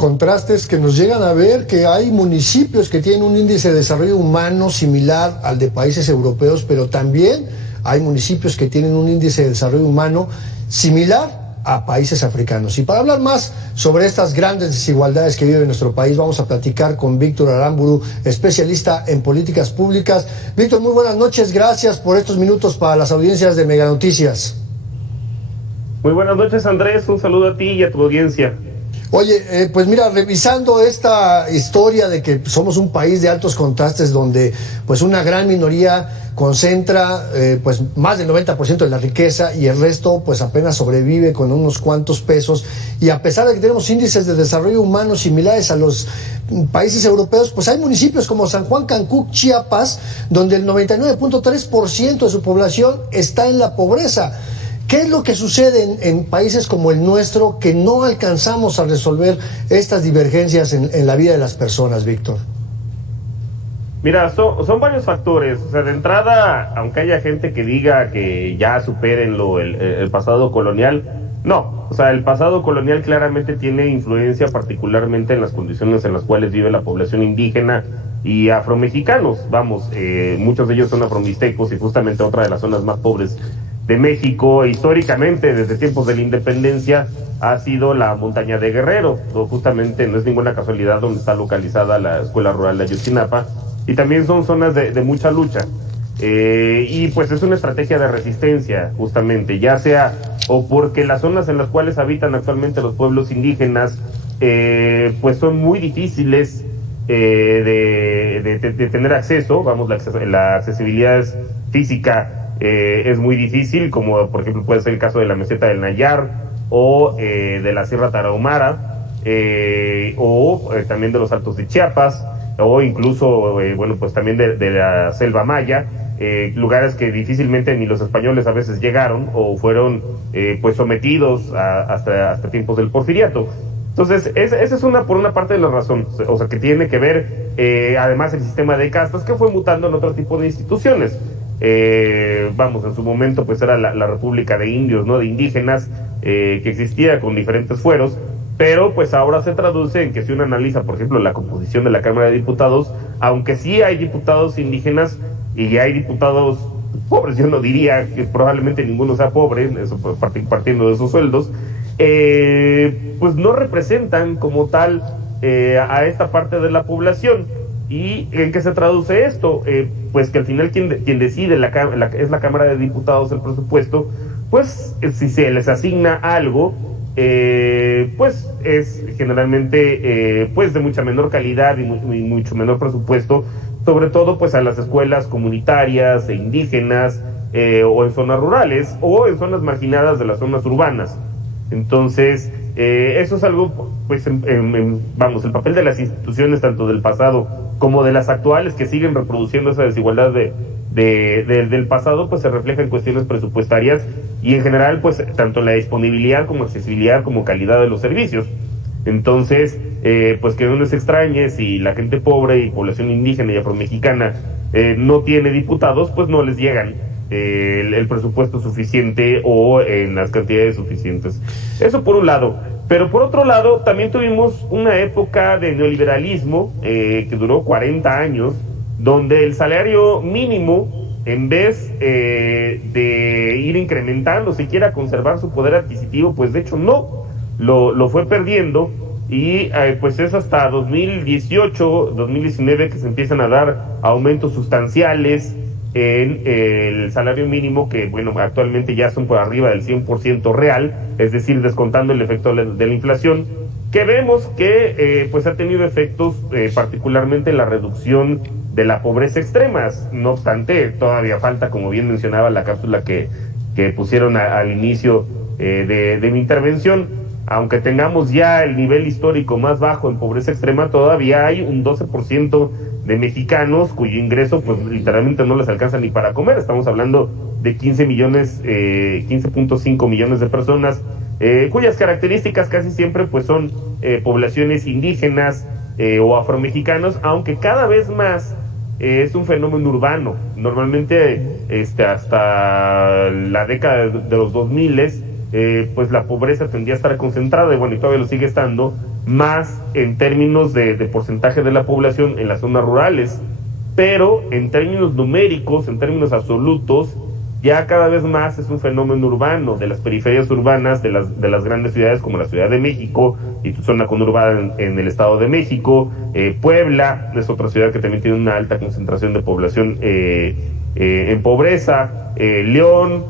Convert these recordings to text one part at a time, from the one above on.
contrastes que nos llegan a ver que hay municipios que tienen un índice de desarrollo humano similar al de países europeos, pero también hay municipios que tienen un índice de desarrollo humano similar a países africanos. Y para hablar más sobre estas grandes desigualdades que vive nuestro país, vamos a platicar con Víctor Aramburu, especialista en políticas públicas. Víctor, muy buenas noches, gracias por estos minutos para las audiencias de Mega Noticias. Muy buenas noches, Andrés, un saludo a ti y a tu audiencia. Oye, pues mira, revisando esta historia de que somos un país de altos contrastes donde pues una gran minoría concentra pues más del 90% de la riqueza y el resto pues apenas sobrevive con unos cuantos pesos, y a pesar de que tenemos índices de desarrollo humano similares a los países europeos, pues hay municipios como San Juan Cancuc, Chiapas, donde el 99.3% de su población está en la pobreza. ¿Qué es lo que sucede en países como el nuestro que no alcanzamos a resolver estas divergencias en la vida de las personas, Víctor? Mira, son varios factores. O sea, de entrada, aunque haya gente que diga que ya superen el pasado colonial, no. O sea, el pasado colonial claramente tiene influencia particularmente en las condiciones en las cuales vive la población indígena y afromexicanos. Vamos, muchos de ellos son afromixtecos y justamente otra de las zonas más pobres de México, históricamente, desde tiempos de la independencia, ha sido la montaña de Guerrero. Justamente no es ninguna casualidad donde está localizada la escuela rural de Ayotzinapa, y también son zonas de mucha lucha. Y pues es una estrategia de resistencia, justamente, ya sea o porque las zonas en las cuales habitan actualmente los pueblos indígenas pues son muy difíciles de tener acceso. Vamos, la accesibilidad es física es muy difícil, como por ejemplo puede ser el caso de la meseta del Nayar o de la Sierra Tarahumara, o también de los Altos de Chiapas, o incluso bueno, pues también de la Selva Maya, lugares que difícilmente ni los españoles a veces llegaron o fueron pues sometidos hasta tiempos del Porfiriato. Entonces, esa es por una parte de la razón, o sea, que tiene que ver además el sistema de castas que fue mutando en otro tipo de instituciones. Vamos, en su momento pues era la República de Indios, ¿no? De indígenas, que existía con diferentes fueros, pero pues ahora se traduce en que si uno analiza, por ejemplo, la composición de la Cámara de Diputados, aunque sí hay diputados indígenas y hay diputados pobres, yo no diría que probablemente ninguno sea pobre, eso partiendo de sus sueldos, pues no representan como tal a esta parte de la población. ¿Y en qué se traduce esto? Pues que al final quien decide es la Cámara de Diputados el presupuesto. Pues si se les asigna algo, pues es generalmente pues de mucha menor calidad y mucho menor presupuesto, sobre todo pues a las escuelas comunitarias e indígenas, o en zonas rurales o en zonas marginadas de las zonas urbanas. Entonces, eso es algo, pues, vamos, el papel de las instituciones, tanto del pasado como de las actuales, que siguen reproduciendo esa desigualdad del pasado, pues se refleja en cuestiones presupuestarias y en general, pues, tanto la disponibilidad como accesibilidad como calidad de los servicios. Entonces, pues que no les extrañe si la gente pobre y población indígena y afromexicana no tiene diputados, pues no les llegan el presupuesto suficiente o en las cantidades suficientes. Eso por un lado. Pero por otro lado, también tuvimos una época de neoliberalismo que duró 40 años, donde el salario mínimo, en vez de ir incrementando, siquiera conservar su poder adquisitivo, pues de hecho no, lo fue perdiendo, y pues es hasta 2018, 2019 que se empiezan a dar aumentos sustanciales en el salario mínimo, que bueno, actualmente ya son por arriba del 100% real, es decir, descontando el efecto de la inflación, que vemos que pues ha tenido efectos particularmente en la reducción de la pobreza extrema. No obstante, todavía falta, como bien mencionaba la cápsula que pusieron al inicio de mi intervención. Aunque tengamos ya el nivel histórico más bajo en pobreza extrema, todavía hay un 12% de mexicanos cuyo ingreso pues literalmente no les alcanza ni para comer. Estamos hablando de 15.5 millones de personas, cuyas características casi siempre pues son poblaciones indígenas o afromexicanos, aunque cada vez más es un fenómeno urbano. Normalmente hasta la década de los 2000 pues la pobreza tendía a estar concentrada, y bueno, y todavía lo sigue estando más en términos de porcentaje de la población en las zonas rurales, pero en términos numéricos, en términos absolutos, ya cada vez más es un fenómeno urbano, de las periferias urbanas, de las grandes ciudades como la Ciudad de México y su zona conurbada en el Estado de México. Puebla es otra ciudad que también tiene una alta concentración de población en pobreza. León,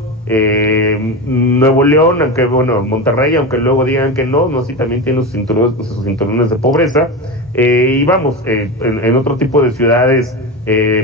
Nuevo León, aunque bueno, Monterrey, aunque luego digan que no, sí también tiene sus cinturones de pobreza. Y vamos, en otro tipo de ciudades,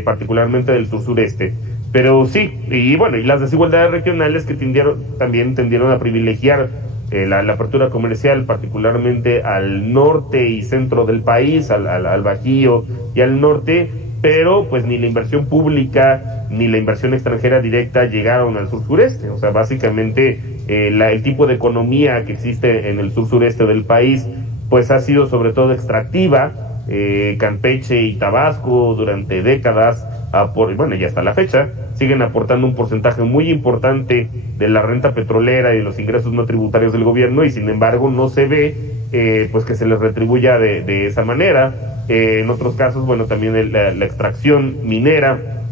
particularmente del sur-sureste. Pero sí, y bueno, y las desigualdades regionales que tendieron a privilegiar la apertura comercial, particularmente al norte y centro del país, al Bajío y al norte, pero pues ni la inversión pública ni la inversión extranjera directa llegaron al sur-sureste. O sea, básicamente el tipo de economía que existe en el sur-sureste del país, pues ha sido sobre todo extractiva. Campeche y Tabasco durante décadas, y hasta la fecha, siguen aportando un porcentaje muy importante de la renta petrolera y de los ingresos no tributarios del gobierno, y sin embargo no se ve pues que se les retribuya de esa manera. En otros casos, bueno, también la extracción minera,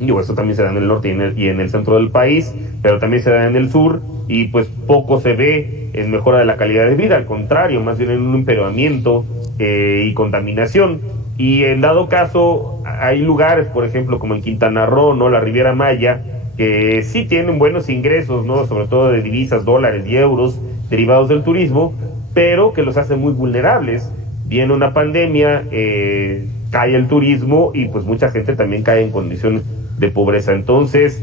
y eso también se da en el norte y en el centro del país, pero también se da en el sur, y pues poco se ve en mejora de la calidad de vida, al contrario, más bien en un empeoramiento y contaminación. Y en dado caso, hay lugares, por ejemplo, como en Quintana Roo, ¿no?, la Riviera Maya, que sí tienen buenos ingresos, ¿no?, sobre todo de divisas, dólares y euros derivados del turismo, pero que los hace muy vulnerables. Viene una pandemia, cae el turismo y pues mucha gente también cae en condiciones de pobreza. Entonces,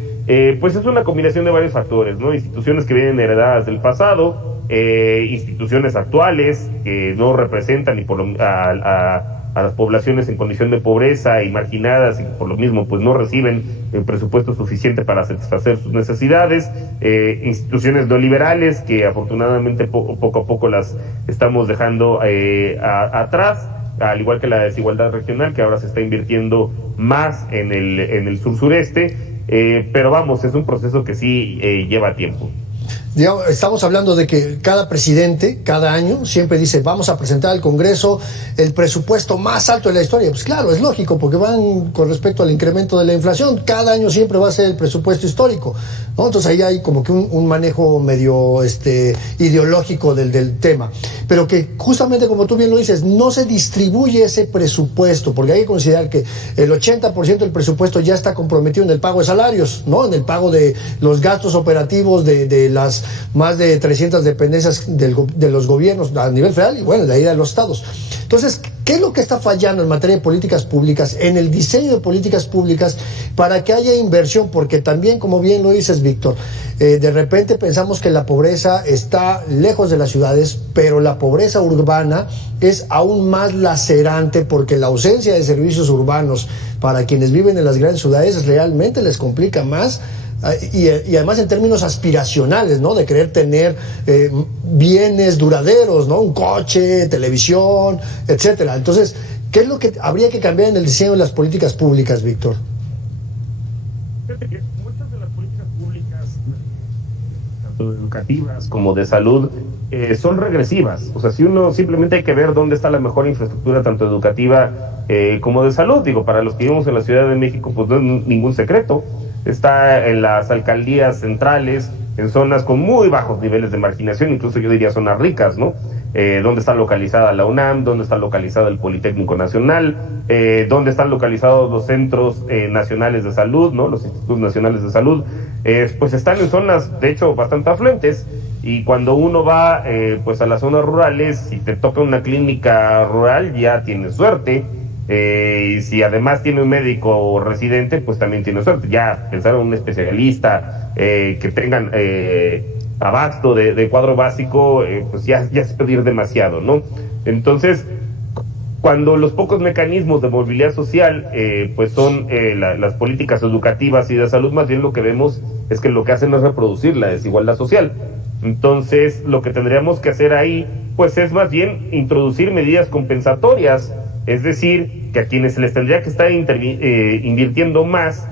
pues es una combinación de varios factores, ¿no? Instituciones que vienen heredadas del pasado, instituciones actuales que no representan ni a las poblaciones en condición de pobreza y marginadas, y por lo mismo pues no reciben el presupuesto suficiente para satisfacer sus necesidades, instituciones neoliberales que afortunadamente poco a poco las estamos dejando atrás, al igual que la desigualdad regional, que ahora se está invirtiendo más en el sur-sureste, pero vamos, es un proceso que sí lleva tiempo. Digamos, estamos hablando de que cada presidente, cada año, siempre dice, vamos a presentar al Congreso el presupuesto más alto de la historia. Pues claro, es lógico, porque van con respecto al incremento de la inflación, cada año siempre va a ser el presupuesto histórico, ¿no? Entonces ahí hay como que un manejo medio ideológico del tema. Pero que justamente, como tú bien lo dices, no se distribuye ese presupuesto, porque hay que considerar que el 80% del presupuesto ya está comprometido en el pago de salarios, ¿no?, en el pago de los gastos operativos de las más de 300 dependencias de los gobiernos a nivel federal y bueno, de ahí de los estados. Entonces, ¿qué es lo que está fallando en materia de políticas públicas, en el diseño de políticas públicas para que haya inversión? Porque también, como bien lo dices, Víctor, de repente pensamos que la pobreza está lejos de las ciudades, pero la pobreza urbana es aún más lacerante porque la ausencia de servicios urbanos para quienes viven en las grandes ciudades realmente les complica más. Y además en términos aspiracionales, ¿no?, de querer tener bienes duraderos, ¿no?, un coche, televisión, etcétera. Entonces, ¿qué es lo que habría que cambiar en el diseño de las políticas públicas, Víctor? Muchas de las políticas públicas, tanto educativas como de salud, son regresivas. O sea, si uno simplemente hay que ver dónde está la mejor infraestructura, tanto educativa como de salud. Digo, para los que vivimos en la Ciudad de México, pues no es ningún secreto. Está en las alcaldías centrales, en zonas con muy bajos niveles de marginación, incluso yo diría zonas ricas, ¿no? Donde está localizada la UNAM, donde está localizado el Politécnico Nacional, donde están localizados los centros nacionales de salud, ¿no?, los institutos nacionales de salud, pues están en zonas, de hecho, bastante afluentes, y cuando uno va pues a las zonas rurales, si te toca una clínica rural, ya tienes suerte. Y si además tiene un médico residente, pues también tiene suerte. Ya pensar en un especialista que tengan abasto de cuadro básico, pues ya es pedir demasiado, ¿no? Entonces, cuando los pocos mecanismos de movilidad social pues son las políticas educativas y de salud, más bien lo que vemos es que lo que hacen es reproducir la desigualdad social. Entonces, lo que tendríamos que hacer ahí, pues es más bien introducir medidas compensatorias. Es decir, que a quienes se les tendría que estar invirtiendo más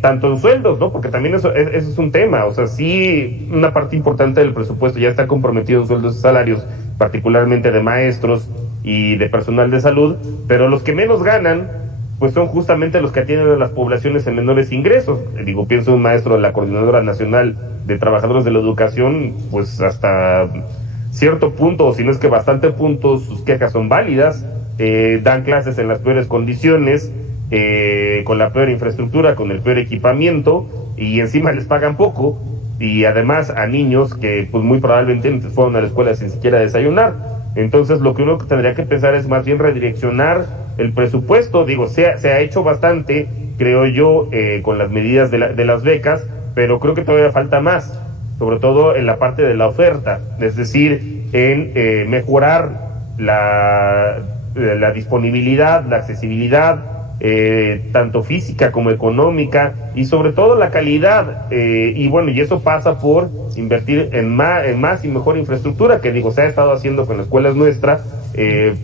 tanto en sueldos, ¿no? Porque también eso es un tema. O sea, sí, una parte importante del presupuesto ya está comprometido en sueldos y salarios, particularmente de maestros y de personal de salud, pero los que menos ganan pues son justamente los que atienden a las poblaciones en menores ingresos. Digo, pienso en un maestro de la Coordinadora Nacional de Trabajadores de la Educación, pues hasta cierto punto, o si no es que bastante puntos, sus quejas son válidas, dan clases en las peores condiciones, con la peor infraestructura, con el peor equipamiento, y encima les pagan poco, y además a niños que pues muy probablemente fueron a la escuela sin siquiera desayunar. Entonces lo que uno tendría que pensar es más bien redireccionar el presupuesto. Digo, se ha hecho bastante, creo yo, con las medidas de las becas, pero creo que todavía falta más, sobre todo en la parte de la oferta, es decir, en mejorar la disponibilidad, la accesibilidad, tanto física como económica, y sobre todo la calidad, y bueno, y eso pasa por invertir en más y mejor infraestructura, que digo, se ha estado haciendo con las escuelas nuestras,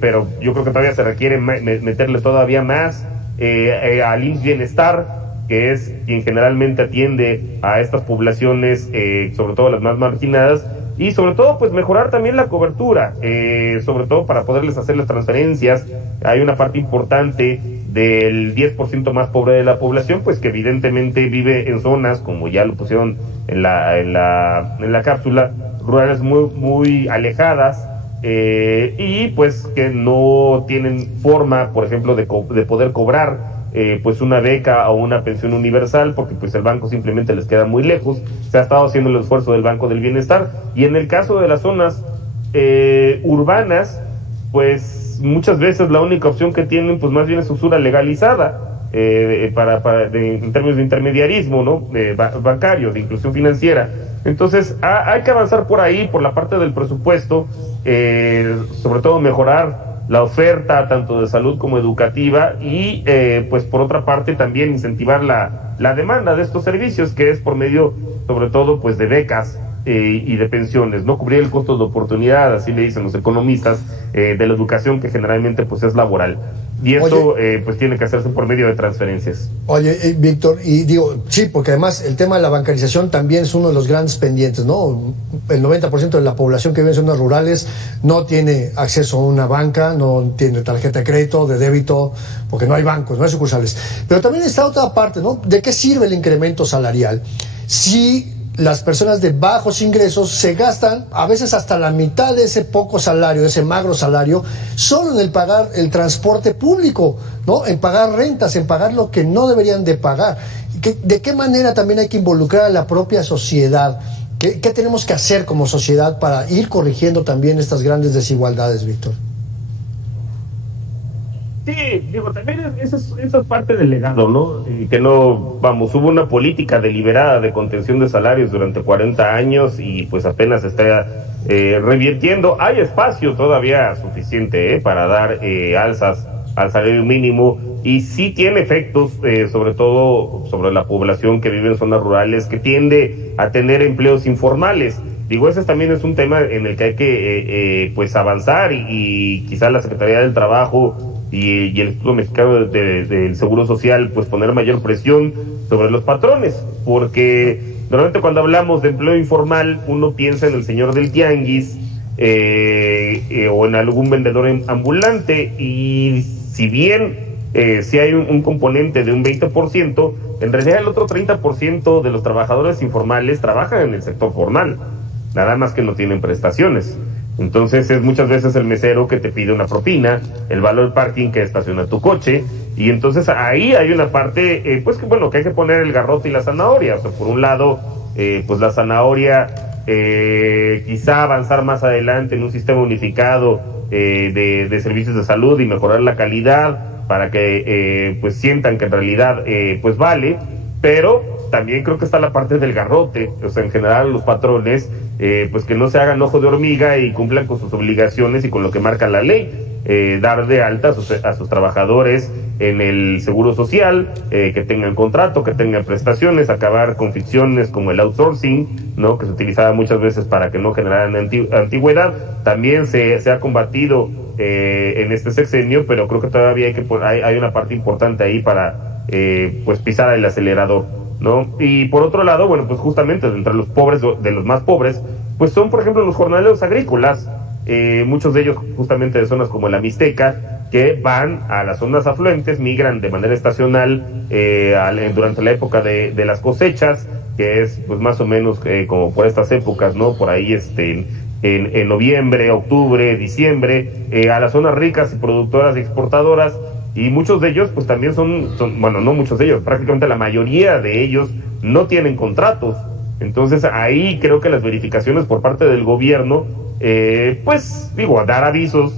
pero yo creo que todavía se requiere meterle todavía más al IMSS Bienestar, que es quien generalmente atiende a estas poblaciones, sobre todo las más marginadas, y sobre todo pues mejorar también la cobertura, sobre todo para poderles hacer las transferencias. Hay una parte importante del 10% más pobre de la población, pues que evidentemente vive en zonas, como ya lo pusieron en la cápsula, rurales muy alejadas, y pues que no tienen forma, por ejemplo, de poder cobrar pues una beca o una pensión universal, porque pues el banco simplemente les queda muy lejos. Se ha estado haciendo el esfuerzo del Banco del Bienestar, y en el caso de las zonas urbanas, pues muchas veces la única opción que tienen pues más bien es usura legalizada, en términos de intermediarismo, ¿no? Bancario, de inclusión financiera. Entonces hay que avanzar por ahí, por la parte del presupuesto, sobre todo mejorar la oferta tanto de salud como educativa, y pues por otra parte también incentivar la demanda de estos servicios, que es por medio sobre todo pues de becas y de pensiones, no cubrir el costo de oportunidad, así le dicen los economistas, de la educación, que generalmente pues es laboral. Y esto pues tiene que hacerse por medio de transferencias. Oye, Víctor, y digo, sí, porque además el tema de la bancarización también es uno de los grandes pendientes, ¿no? El 90% de la población que vive en zonas rurales no tiene acceso a una banca, no tiene tarjeta de crédito, de débito, porque no hay bancos, no hay sucursales. Pero también está otra parte, ¿no? ¿De qué sirve el incremento salarial si las personas de bajos ingresos se gastan a veces hasta la mitad de ese poco salario, de ese magro salario, solo en el pagar el transporte público, ¿no? En pagar rentas, en pagar lo que no deberían de pagar? ¿De qué manera también hay que involucrar a la propia sociedad? ¿Qué tenemos que hacer como sociedad para ir corrigiendo también estas grandes desigualdades, Víctor? Sí, digo, también eso es parte del legado, ¿no? Y que no, vamos, hubo una política deliberada de contención de salarios durante 40 años y pues apenas está revirtiendo. Hay espacio todavía suficiente para dar alzas al salario mínimo, y sí tiene efectos, sobre todo sobre la población que vive en zonas rurales, que tiende a tener empleos informales. Digo, ese también es un tema en el que hay que pues avanzar, y quizá la Secretaría del Trabajo y el Instituto Mexicano del Seguro Social pues poner mayor presión sobre los patrones, porque normalmente cuando hablamos de empleo informal uno piensa en el señor del tianguis, o en algún vendedor ambulante, y si bien si hay un componente de un 20%, en realidad el otro 30% de los trabajadores informales trabajan en el sector formal, nada más que no tienen prestaciones. Entonces es muchas veces el mesero que te pide una propina, el valor del parking que estaciona tu coche, y entonces ahí hay una parte, pues que bueno, que hay que poner el garrote y la zanahoria. O sea, por un lado, pues la zanahoria, quizá avanzar más adelante en un sistema unificado de servicios de salud y mejorar la calidad para que pues sientan que en realidad pues vale, pero también creo que está la parte del garrote. O sea, en general los patrones pues que no se hagan ojo de hormiga y cumplan con sus obligaciones y con lo que marca la ley, dar de alta a sus trabajadores en el seguro social, que tengan contrato, que tengan prestaciones, acabar con ficciones como el outsourcing, ¿no? Que se utilizaba muchas veces para que no generaran antigüedad. También se ha combatido en este sexenio, pero creo que todavía hay una parte importante ahí para pues pisar el acelerador, ¿no? Y por otro lado, bueno, pues justamente entre los pobres, de los más pobres, pues son, por ejemplo, los jornaleros agrícolas, muchos de ellos justamente de zonas como la Mixteca, que van a las zonas afluentes, migran de manera estacional durante la época de las cosechas, que es pues más o menos como por estas épocas, ¿no? Por ahí en noviembre, octubre, diciembre, a las zonas ricas y productoras y exportadoras, y muchos de ellos pues también son, bueno, no muchos de ellos, prácticamente la mayoría de ellos no tienen contratos. Entonces ahí creo que las verificaciones por parte del gobierno, pues digo, dar avisos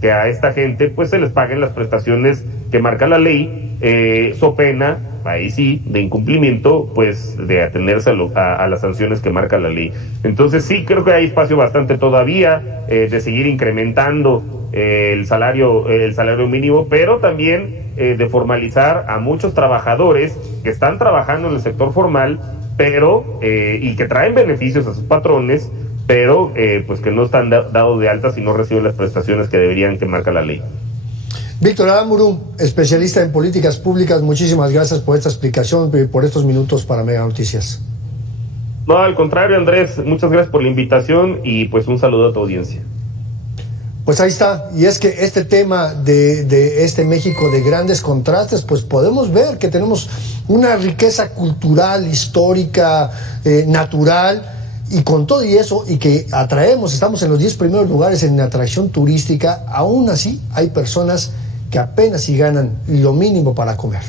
que a esta gente pues se les paguen las prestaciones que marca la ley, so pena, ahí sí, de incumplimiento, pues de atenerse a las sanciones que marca la ley. Entonces sí, creo que hay espacio bastante todavía de seguir incrementando el salario mínimo, pero también de formalizar a muchos trabajadores que están trabajando en el sector formal, pero y que traen beneficios a sus patrones, pero pues que no están dados de alta y no reciben las prestaciones que deberían, que marca la ley. Víctor Aramburu, especialista en políticas públicas, muchísimas gracias por esta explicación y por estos minutos para Mega Noticias. No, al contrario, Andrés, muchas gracias por la invitación y pues un saludo a tu audiencia. Pues ahí está, y es que este tema de este México de grandes contrastes, pues podemos ver que tenemos una riqueza cultural, histórica, natural, y con todo y eso, y que atraemos, estamos en los 10 primeros lugares en atracción turística, aún así hay personas que apenas si ganan lo mínimo para comer.